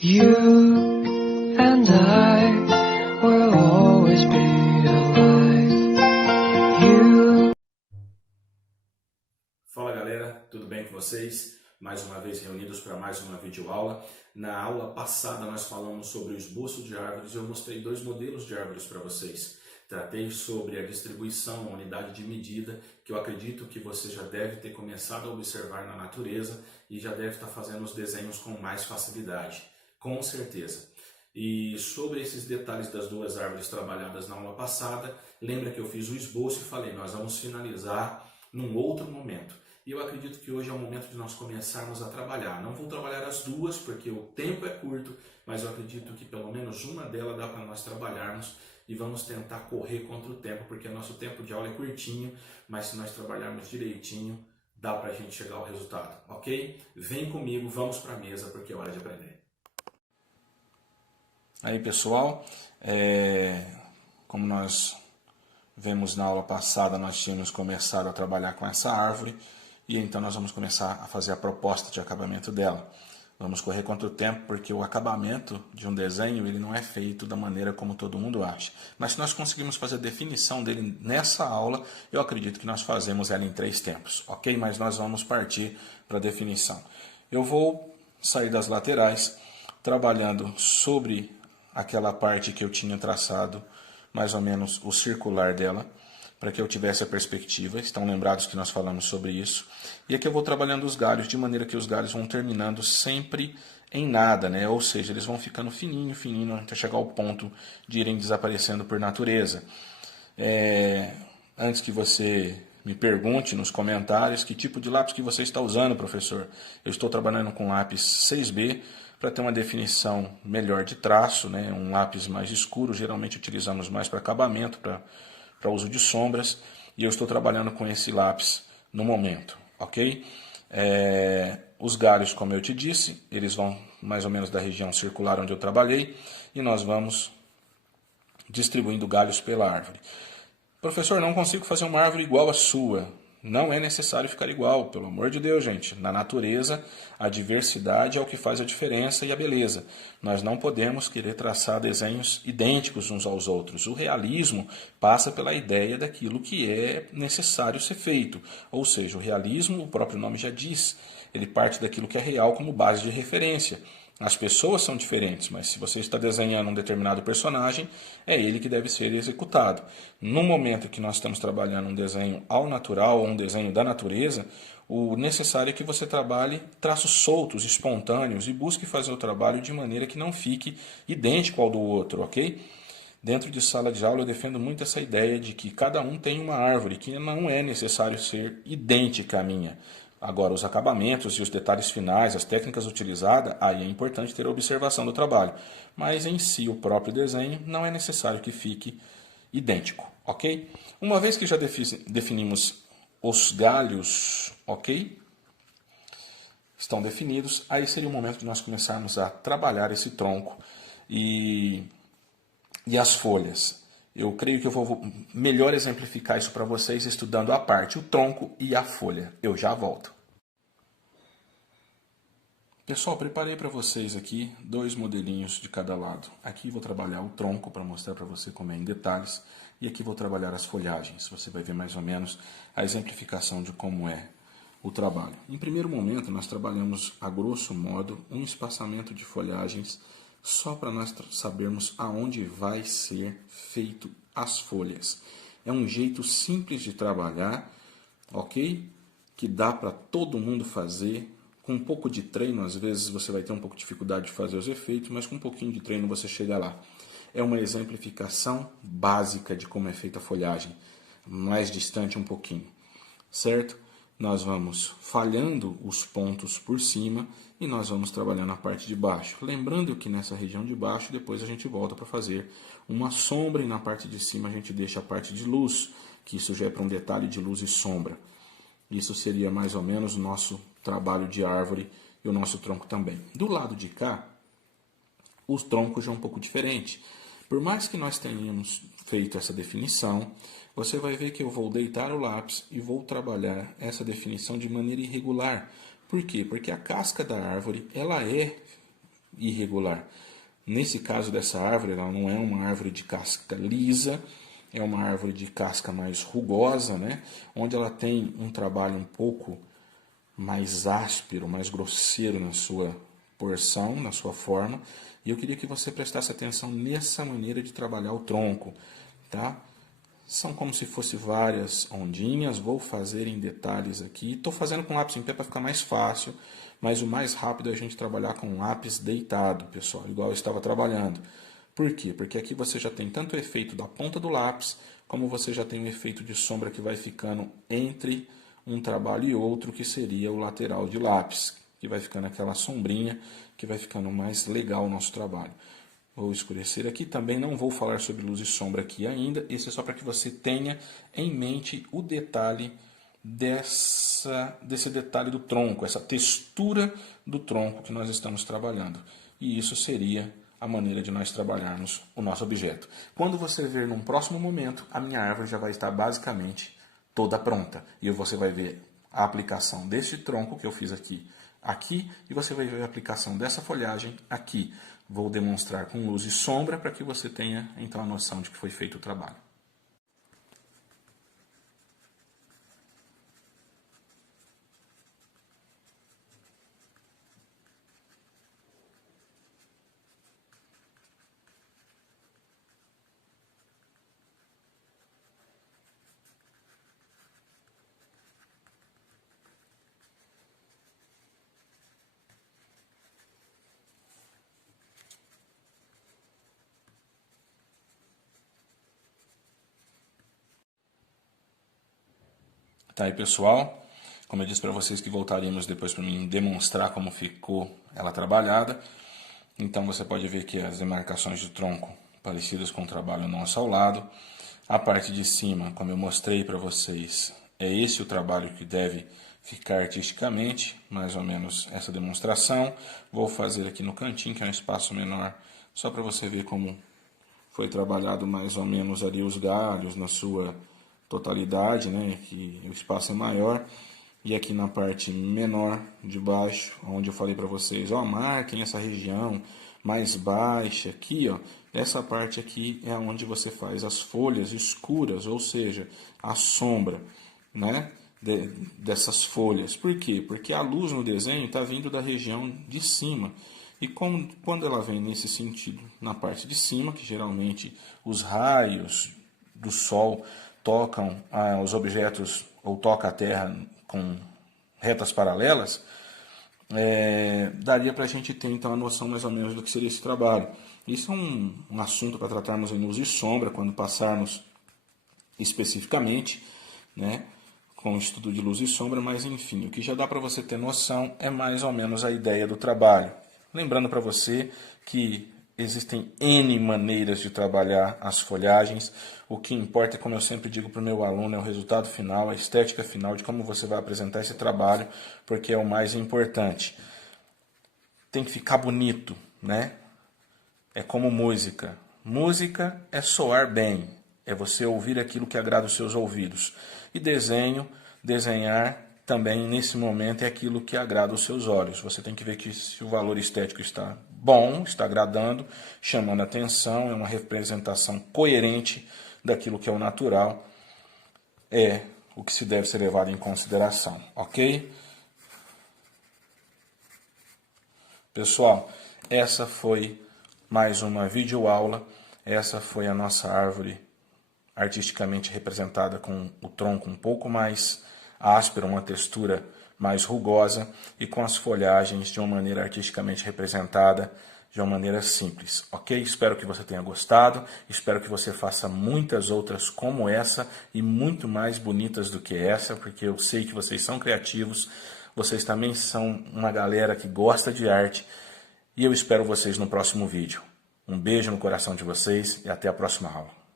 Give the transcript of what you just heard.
You and I will always be alive. You... Fala galera, tudo bem com vocês? Mais uma vez reunidos para mais uma videoaula. Na aula passada nós falamos sobre o esboço de árvores e eu mostrei dois modelos de árvores para vocês. Tratei sobre a distribuição, a unidade de medida, que eu acredito que você já deve ter começado a observar na natureza e já deve estar fazendo os desenhos com mais facilidade, com certeza. E sobre esses detalhes das duas árvores trabalhadas na aula passada, lembra que eu fiz o esboço e falei, nós vamos finalizar num outro momento. E eu acredito que hoje é o momento de nós começarmos a trabalhar. Não vou trabalhar as duas porque o tempo é curto, mas eu acredito que pelo menos uma delas dá para nós trabalharmos e vamos tentar correr contra o tempo, porque nosso tempo de aula é curtinho, mas se nós trabalharmos direitinho, dá para a gente chegar ao resultado, ok? Vem comigo, vamos para a mesa porque é hora de aprender. Aí pessoal, como nós vemos na aula passada, nós tínhamos começado a trabalhar com essa árvore e então nós vamos começar a fazer a proposta de acabamento dela. Vamos correr contra o tempo porque o acabamento de um desenho ele não é feito da maneira como todo mundo acha. Mas se nós conseguimos fazer a definição dele nessa aula, eu acredito que nós fazemos ela em 3 tempos, ok? Mas nós vamos partir para a definição. Eu vou sair das laterais, trabalhando sobre aquela parte que eu tinha traçado, mais ou menos o circular dela, para que eu tivesse a perspectiva. Estão lembrados que nós falamos sobre isso. E aqui eu vou trabalhando os galhos, de maneira que os galhos vão terminando sempre em nada, né? Ou seja, eles vão ficando fininho, fininho, até chegar ao ponto de irem desaparecendo por natureza. Antes que você me pergunte nos comentários que tipo de lápis que você está usando, professor. Eu estou trabalhando com lápis 6B, para ter uma definição melhor de traço, né? Um lápis mais escuro, geralmente utilizamos mais para acabamento, para uso de sombras, e eu estou trabalhando com esse lápis no momento, ok? Os galhos, como eu te disse, eles vão mais ou menos da região circular onde eu trabalhei, e nós vamos distribuindo galhos pela árvore. Professor, não consigo fazer uma árvore igual à sua. Não é necessário ficar igual, pelo amor de Deus, gente. Na natureza, a diversidade é o que faz a diferença e a beleza. Nós não podemos querer traçar desenhos idênticos uns aos outros. O realismo passa pela ideia daquilo que é necessário ser feito. Ou seja, o realismo, o próprio nome já diz, ele parte daquilo que é real como base de referência. As pessoas são diferentes, mas se você está desenhando um determinado personagem, é ele que deve ser executado. No momento que nós estamos trabalhando um desenho ao natural, ou um desenho da natureza, o necessário é que você trabalhe traços soltos, espontâneos, e busque fazer o trabalho de maneira que não fique idêntico ao do outro, ok? Dentro de sala de aula eu defendo muito essa ideia de que cada um tem uma árvore, que não é necessário ser idêntica à minha. Agora, os acabamentos e os detalhes finais, as técnicas utilizadas, aí é importante ter a observação do trabalho. Mas em si, o próprio desenho, não é necessário que fique idêntico, ok? Uma vez que já definimos os galhos, ok? Estão definidos, aí seria o momento de nós começarmos a trabalhar esse tronco e as folhas. Eu creio que eu vou melhor exemplificar isso para vocês estudando a parte, o tronco e a folha. Eu já volto. Pessoal, preparei para vocês aqui 2 modelinhos de cada lado. Aqui vou trabalhar o tronco para mostrar para você como é em detalhes. E aqui vou trabalhar as folhagens. Você vai ver mais ou menos a exemplificação de como é o trabalho. Em primeiro momento, nós trabalhamos, a grosso modo, um espaçamento de folhagens só para nós sabermos aonde vai ser feito as folhas. É um jeito simples de trabalhar, ok? Que dá para todo mundo fazer. Com um pouco de treino, às vezes você vai ter um pouco de dificuldade de fazer os efeitos, mas com um pouquinho de treino você chega lá. É uma exemplificação básica de como é feita a folhagem, mais distante um pouquinho, certo? Nós vamos falhando os pontos por cima e nós vamos trabalhando a parte de baixo. Lembrando que nessa região de baixo, depois a gente volta para fazer uma sombra e na parte de cima a gente deixa a parte de luz, que isso já é para um detalhe de luz e sombra. Isso seria mais ou menos o nosso trabalho de árvore e o nosso tronco também. Do lado de cá, o tronco já é um pouco diferente. Por mais que nós tenhamos feito essa definição, você vai ver que eu vou deitar o lápis e vou trabalhar essa definição de maneira irregular. Por quê? Porque a casca da árvore ela é irregular. Nesse caso dessa árvore, ela não é uma árvore de casca lisa, é uma árvore de casca mais rugosa, né? Onde ela tem um trabalho um pouco mais áspero, mais grosseiro na sua porção, na sua forma. E eu queria que você prestasse atenção nessa maneira de trabalhar o tronco, tá? São como se fossem várias ondinhas, vou fazer em detalhes aqui. Estou fazendo com lápis em pé para ficar mais fácil, mas o mais rápido é a gente trabalhar com lápis deitado, pessoal, igual eu estava trabalhando. Por quê? Porque aqui você já tem tanto o efeito da ponta do lápis, como você já tem o efeito de sombra que vai ficando entre um trabalho e outro, que seria o lateral de lápis, que vai ficando aquela sombrinha, que vai ficando mais legal o nosso trabalho. Vou escurecer aqui, também não vou falar sobre luz e sombra aqui ainda, esse é só para que você tenha em mente o detalhe desse detalhe do tronco, essa textura do tronco que nós estamos trabalhando. E isso seria a maneira de nós trabalharmos o nosso objeto. Quando você ver num próximo momento, a minha árvore já vai estar basicamente toda pronta. E você vai ver a aplicação desse tronco que eu fiz aqui, e você vai ver a aplicação dessa folhagem aqui. Vou demonstrar com luz e sombra para que você tenha então a noção de que foi feito o trabalho. Tá aí, pessoal, como eu disse para vocês que voltaríamos depois para mim demonstrar como ficou ela trabalhada. Então você pode ver que as demarcações do tronco parecidas com o trabalho nosso ao lado. A parte de cima, como eu mostrei para vocês, é esse o trabalho que deve ficar artisticamente, mais ou menos essa demonstração. Vou fazer aqui no cantinho, que é um espaço menor, só para você ver como foi trabalhado mais ou menos ali os galhos na sua totalidade, né, que o espaço é maior. E aqui na parte menor de baixo, onde eu falei para vocês, ó, marquem essa região mais baixa aqui, ó, essa parte aqui é onde você faz as folhas escuras, ou seja, a sombra, né, dessas folhas. Por quê? Porque a luz no desenho está vindo da região de cima. E quando ela vem nesse sentido, na parte de cima, que geralmente os raios do sol tocam os objetos ou toca a terra com retas paralelas, daria para a gente ter então a noção mais ou menos do que seria esse trabalho. Isso é um assunto para tratarmos em luz e sombra, quando passarmos especificamente, né, com o estudo de luz e sombra, mas enfim, o que já dá para você ter noção é mais ou menos a ideia do trabalho. Lembrando para você que existem N maneiras de trabalhar as folhagens. O que importa, como eu sempre digo para o meu aluno, é o resultado final, a estética final de como você vai apresentar esse trabalho, porque é o mais importante. Tem que ficar bonito, né? É como música. Música é soar bem, é você ouvir aquilo que agrada os seus ouvidos. E desenhar também nesse momento é aquilo que agrada os seus olhos. Você tem que ver que se o valor estético está bom, está agradando, chamando a atenção, é uma representação coerente daquilo que é o natural, é o que se deve ser levado em consideração, ok? Pessoal, essa foi mais uma videoaula, essa foi a nossa árvore artisticamente representada com o tronco um pouco mais áspero, uma textura mais rugosa e com as folhagens de uma maneira artisticamente representada, de uma maneira simples, ok? Espero que você tenha gostado, espero que você faça muitas outras como essa e muito mais bonitas do que essa, porque eu sei que vocês são criativos, vocês também são uma galera que gosta de arte e eu espero vocês no próximo vídeo. Um beijo no coração de vocês e até a próxima aula.